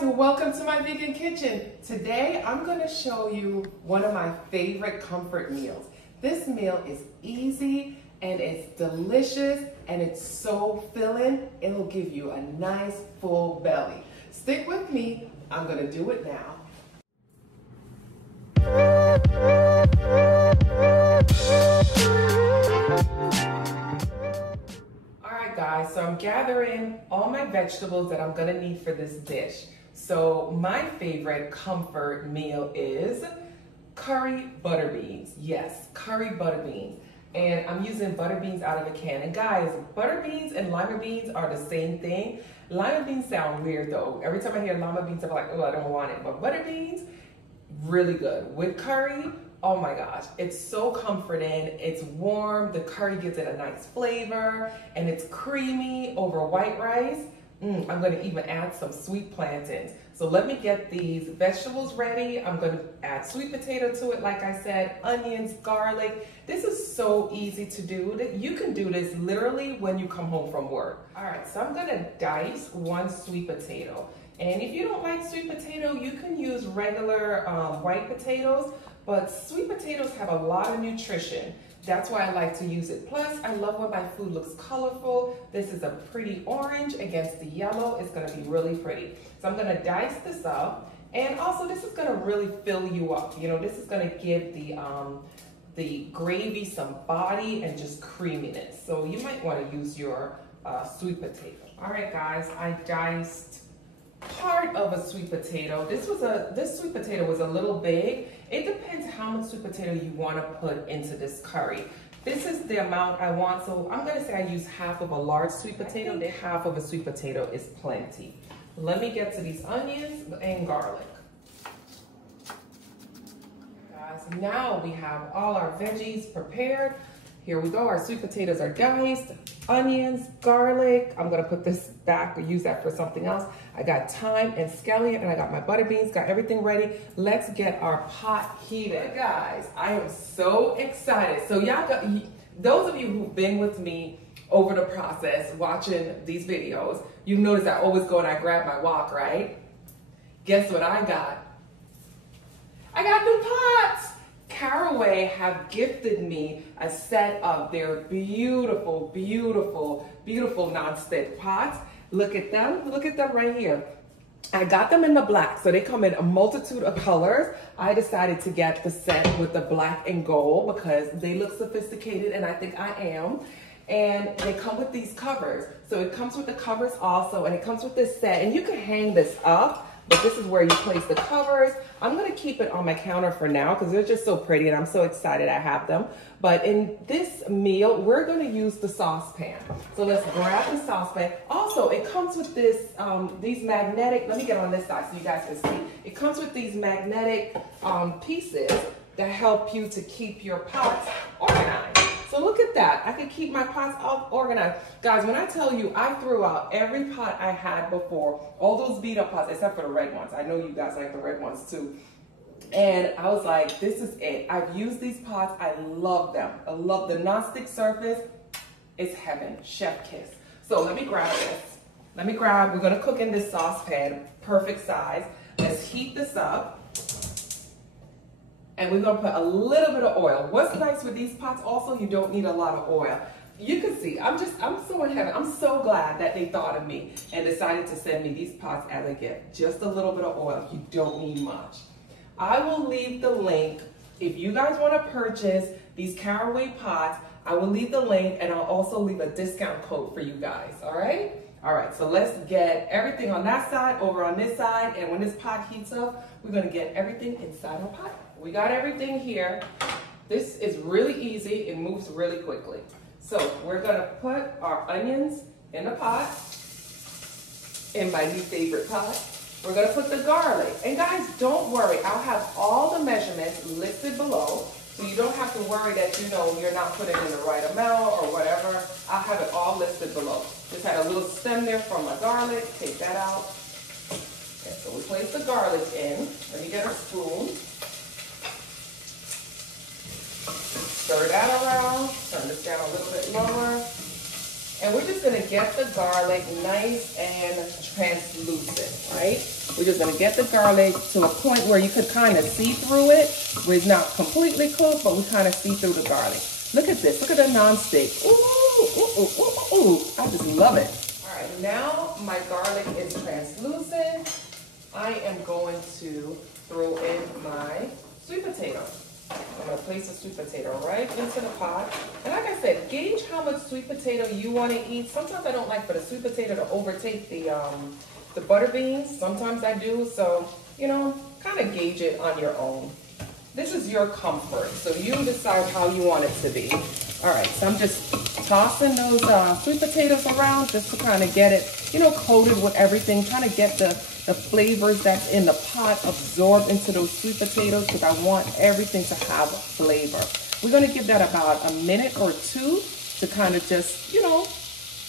guys, welcome to my vegan kitchen. Today I'm going to show you one of my favorite comfort meals. This meal is easy and it's delicious and it's so filling. It'll give you a nice full belly. Stick with me, I'm going to do it now. Alright guys, so I'm gathering all my vegetables that I'm going to need for this dish. So my favorite comfort meal is curry butter beans. Yes, curry butter beans. And I'm using butter beans out of a can. And guys, butter beans and lima beans are the same thing. Lima beans sound weird though. Every time I hear lima beans, I'm like, oh, I don't want it. But butter beans, really good. With curry, oh my gosh, it's so comforting. It's warm. The curry gives it a nice flavor and it's creamy over white rice. I'm going to even add some sweet plantains. So let me get these vegetables ready. I'm going to add sweet potato to it, like I said, onions, garlic. This is so easy to do. You can do this literally when you come home from work. All right, so I'm going to dice one sweet potato. And if you don't like sweet potato, you can use regular white potatoes, but sweet potatoes have a lot of nutrition. That's why I like to use it. Plus, I love when my food looks colorful. This is a pretty orange against the yellow. It's gonna be really pretty. So I'm gonna dice this up. And also, this is gonna really fill you up. You know, this is gonna give the gravy some body and just creaminess. So you might wanna use your sweet potato. All right, guys, I diced part of a sweet potato. This sweet potato was a little big. It depends how much sweet potato you want to put into this curry. This is the amount I want, so I'm going to say I use half of a large sweet potato. Half of a sweet potato is plenty. Let me get to these onions and garlic. Guys, now we have all our veggies prepared. Here we go, our sweet potatoes are diced, onions, garlic. I'm gonna put this back or use that for something else. I got thyme and scallion and I got my butter beans, got everything ready. Let's get our pot heated. Guys, I am so excited. So those of you who've been with me over the process watching these videos, you notice I always go and I grab my wok, right? Guess what I got? I got new pots. Caraway have gifted me a set of their beautiful, beautiful, beautiful non-stick pots. Look at them right here. I got them in the black, so they come in a multitude of colors. I decided to get the set with the black and gold because they look sophisticated and I think I am. And they come with these covers. So it comes with the covers also, and it comes with this set, and you can hang this up. But this is where you place the covers. I'm gonna keep it on my counter for now because they're just so pretty and I'm so excited I have them. But in this meal, we're gonna use the saucepan. So let's grab the saucepan. Also, it comes with this, these magnetic, let me get on this side so you guys can see. It comes with these magnetic pieces that help you to keep your pots organized. So look at that. I can keep my pots all organized. Guys, when I tell you I threw out every pot I had before, all those beat up pots, except for the red ones. I know you guys like the red ones too. And I was like, this is it. I've used these pots. I love them. I love the non-stick surface. It's heaven. Chef kiss. So let me grab this. We're going to cook in this saucepan, perfect size. Let's heat this up. And we're gonna put a little bit of oil. What's nice with these pots also, you don't need a lot of oil. You can see, I'm so in heaven. I'm so glad that they thought of me and decided to send me these pots as a gift. Just a little bit of oil, you don't need much. I will leave the link, if you guys wanna purchase these caraway pots, I will leave the link and I'll also leave a discount code for you guys, all right? All right, so let's get everything on that side, over on this side, and when this pot heats up, we're gonna get everything inside our pot. We got everything here. This is really easy, it moves really quickly. So we're gonna put our onions in the pot, in my new favorite pot. We're gonna put the garlic. And guys, don't worry, I'll have all the measurements listed below, so you don't have to worry that you're not putting in the right amount or whatever. I'll have it all listed below. Just had a little stem there from my garlic, take that out. Okay, so we place the garlic in. Let me get a spoon. Stir that around, turn this down a little bit lower. And we're just gonna get the garlic nice and translucent, right? We're just gonna get the garlic to a point where you could kind of see through it, where it's not completely cooked, but we kind of see through the garlic. Look at this, look at the non-stick. Ooh, ooh, ooh, ooh, ooh, I just love it. All right, now my garlic is translucent. I am going to throw in my sweet potato. I'm gonna place a sweet potato right into the pot. And like I said, gauge how much sweet potato you wanna eat. Sometimes I don't like for the sweet potato to overtake the butter beans. Sometimes I do, so, you know, kind of gauge it on your own. This is your comfort, so you decide how you want it to be. All right, so I'm just tossing those sweet potatoes around just to kind of get it, you know, coated with everything, trying to get the flavors that's in the pot absorbed into those sweet potatoes, because I want everything to have flavor. We're gonna give that about a minute or two to kind of just, you know,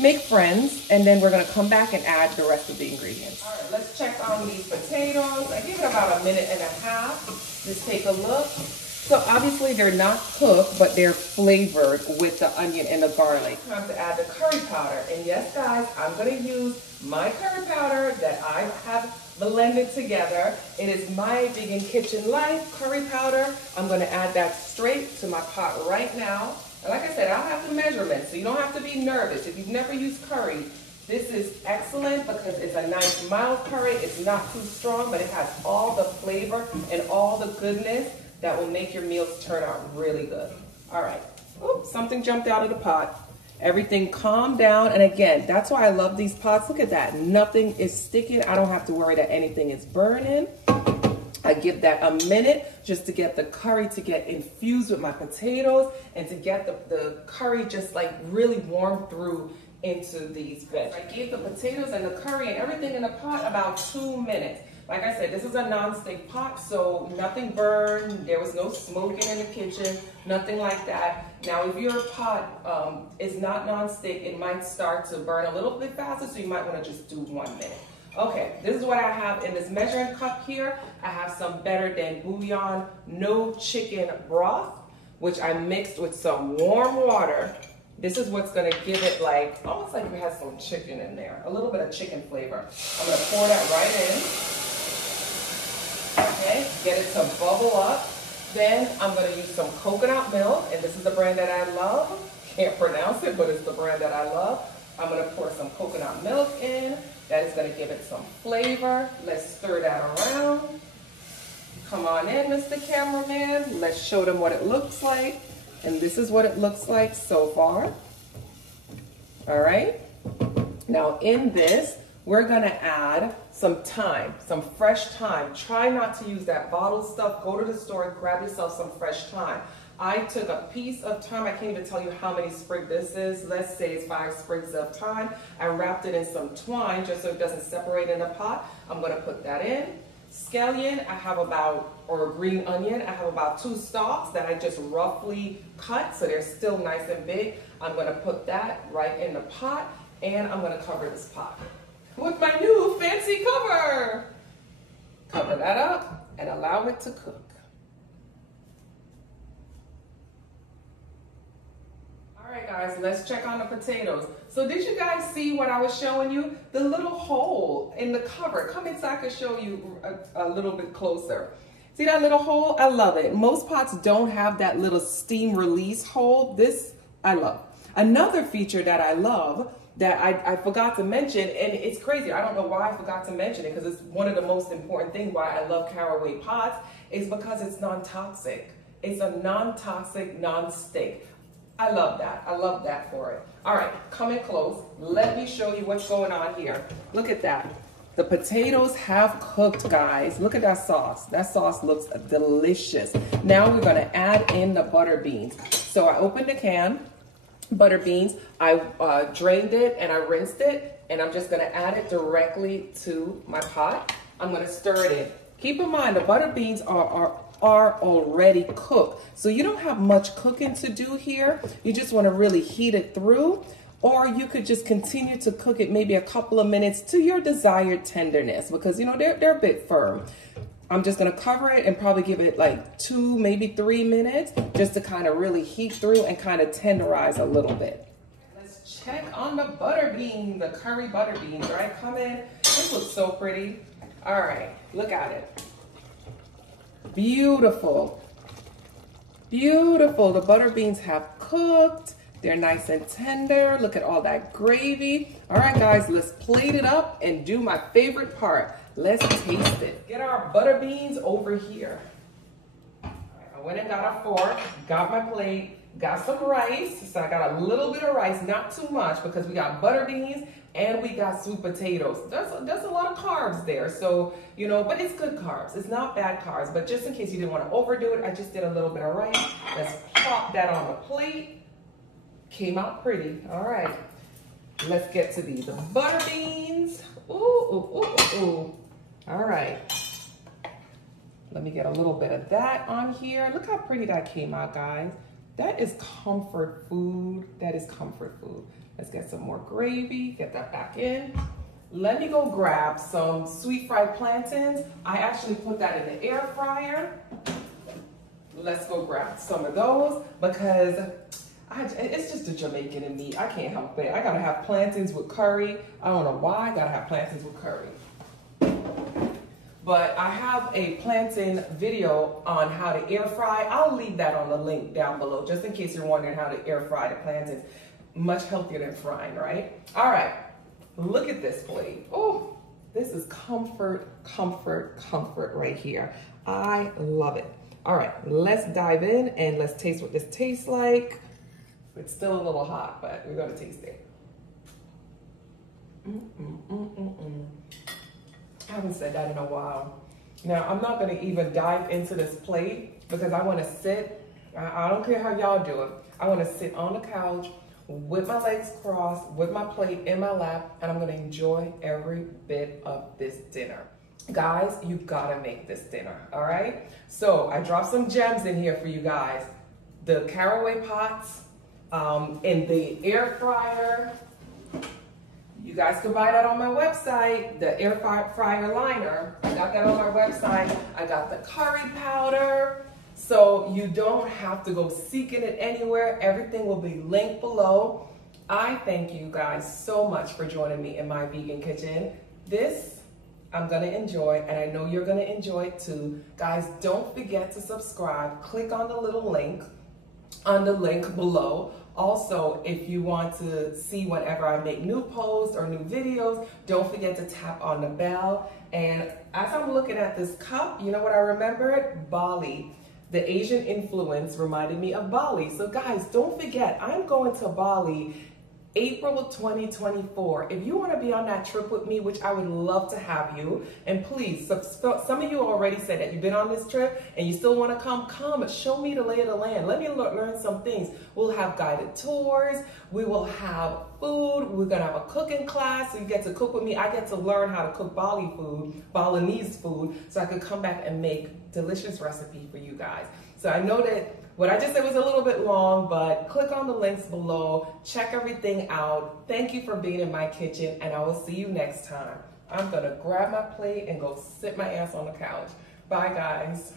make friends, and then we're gonna come back and add the rest of the ingredients. All right, let's check on these potatoes. I give it about a minute and a half. Just take a look. So obviously they're not cooked, but they're flavored with the onion and the garlic. Time to add the curry powder. And yes, guys, I'm gonna use my curry powder that I have blended together. It is my Vegan Kitchen Life curry powder. I'm gonna add that straight to my pot right now. And like I said, I'll have the measurements, so you don't have to be nervous. If you've never used curry, this is excellent because it's a nice mild curry. It's not too strong, but it has all the flavor and all the goodness that will make your meals turn out really good. All right, oops, something jumped out of the pot. Everything calmed down, and again, that's why I love these pots. Look at that, nothing is sticking. I don't have to worry that anything is burning. I give that a minute just to get the curry to get infused with my potatoes and to get the curry just like really warm through into these veggies. I gave the potatoes and the curry and everything in the pot about 2 minutes. Like I said, this is a non-stick pot, so nothing burned. There was no smoking in the kitchen, nothing like that. Now, if your pot is not non-stick, it might start to burn a little bit faster, so you might want to just do 1 minute. Okay, this is what I have in this measuring cup here. I have some better than bouillon, no chicken broth, which I mixed with some warm water. This is what's gonna give it like, almost like it has some chicken in there, a little bit of chicken flavor. I'm gonna pour that right in. Okay, get it to bubble up. Then I'm gonna use some coconut milk, and this is the brand that I love. Can't pronounce it, but it's the brand that I love. I'm gonna pour some coconut milk in. That is gonna give it some flavor. Let's stir that around. Come on in, Mr. Cameraman. Let's show them what it looks like. And this is what it looks like so far. All right. Now in this, we're gonna add some thyme, some fresh thyme. Try not to use that bottled stuff. Go to the store and grab yourself some fresh thyme. I took a piece of thyme. I can't even tell you how many sprigs this is. Let's say it's 5 sprigs of thyme. I wrapped it in some twine just so it doesn't separate in the pot. I'm gonna put that in. Scallion, I have about, or green onion, I have about 2 stalks that I just roughly cut so they're still nice and big. I'm gonna put that right in the pot, and I'm gonna cover this pot with my new fancy cover. Cover that up and allow it to cook. All right, guys, let's check on the potatoes. So did you guys see what I was showing you? The little hole in the cover. Come inside, I can show you a little bit closer. See that little hole? I love it. Most pots don't have that little steam release hole. This, I love. Another feature that I love that I forgot to mention, and it's crazy, I don't know why I forgot to mention it, because it's one of the most important things why I love caraway pots, is because it's non-toxic. It's a non-toxic, non-stick. I love that. I love that for it. All right, come in close. Let me show you what's going on here. Look at that. The potatoes have cooked, guys. Look at that sauce. That sauce looks delicious. Now we're gonna add in the butter beans. So I opened the can, butter beans. I drained it and I rinsed it, and I'm just gonna add it directly to my pot. I'm gonna stir it in. Keep in mind, the butter beans are already cooked. So you don't have much cooking to do here. You just want to really heat it through, or you could just continue to cook it maybe a couple of minutes to your desired tenderness, because you know they're a bit firm. I'm just going to cover it and probably give it like 2, maybe 3 minutes just to kind of really heat through and kind of tenderize a little bit. Let's check on the butter bean, the curry butter beans, right? Come in. This looks so pretty. All right, look at it. Beautiful. Beautiful. The butter beans have cooked. They're nice and tender. Look at all that gravy. All right, guys, let's plate it up and do my favorite part. Let's taste it. Get our butter beans over here. All right, I went and got a fork, got my plate, got some rice. So I got a little bit of rice, not too much, because we got butter beans and we got sweet potatoes. There's a lot of carbs there. So, you know, but it's good carbs. It's not bad carbs. But just in case you didn't want to overdo it, I just did a little bit of rice. Let's plop that on the plate. Came out pretty. All right. Let's get to these butter beans. Ooh, ooh, ooh, ooh. All right. Let me get a little bit of that on here. Look how pretty that came out, guys. That is comfort food. That is comfort food. Let's get some more gravy. Get that back in. Let me go grab some sweet fried plantains. I actually put that in the air fryer. Let's go grab some of those because it's just a Jamaican in me. I can't help it. I gotta have plantains with curry. I don't know why I gotta have plantains with curry. But I have a plantain video on how to air fry. I'll leave that on the link down below, just in case you're wondering how to air fry the plantains. Much healthier than frying, right? All right, look at this plate. Oh, this is comfort, comfort, comfort right here. I love it. All right, let's dive in and let's taste what this tastes like. It's still a little hot, but we're gonna taste it. I haven't said that in a while. Now, I'm not gonna even dive into this plate because I wanna sit, I don't care how y'all do it. I wanna sit on the couch with my legs crossed, with my plate in my lap, and I'm gonna enjoy every bit of this dinner. Guys, you gotta make this dinner, all right? So I dropped some gems in here for you guys. The caraway pots, in the air fryer. You guys can buy that on my website, the air fryer liner. I got that on our website. I got the curry powder. So you don't have to go seeking it anywhere. Everything will be linked below. I thank you guys so much for joining me in my vegan kitchen. This I'm gonna enjoy, and I know you're gonna enjoy it too. Guys, don't forget to subscribe. Click on the little link on the link below. Also, if you want to see whenever I make new posts or new videos, don't forget to tap on the bell. And as I'm looking at this cup, you know what I remembered? Bali. The Asian influence reminded me of Bali. So guys, don't forget, I'm going to Bali April of 2024. If you want to be on that trip with me, which I would love to have you, and please, some of you already said that you've been on this trip and you still want to come, show me the lay of the land. Let me learn some things. We'll have guided tours. We will have food. We're going to have a cooking class. So you get to cook with me. I get to learn how to cook Bali food, Balinese food, so I could come back and make delicious recipe for you guys. So I know that what I just said was a little bit long, but click on the links below, check everything out. Thank you for being in my kitchen, and I will see you next time. I'm gonna grab my plate and go sit my ass on the couch. Bye, guys.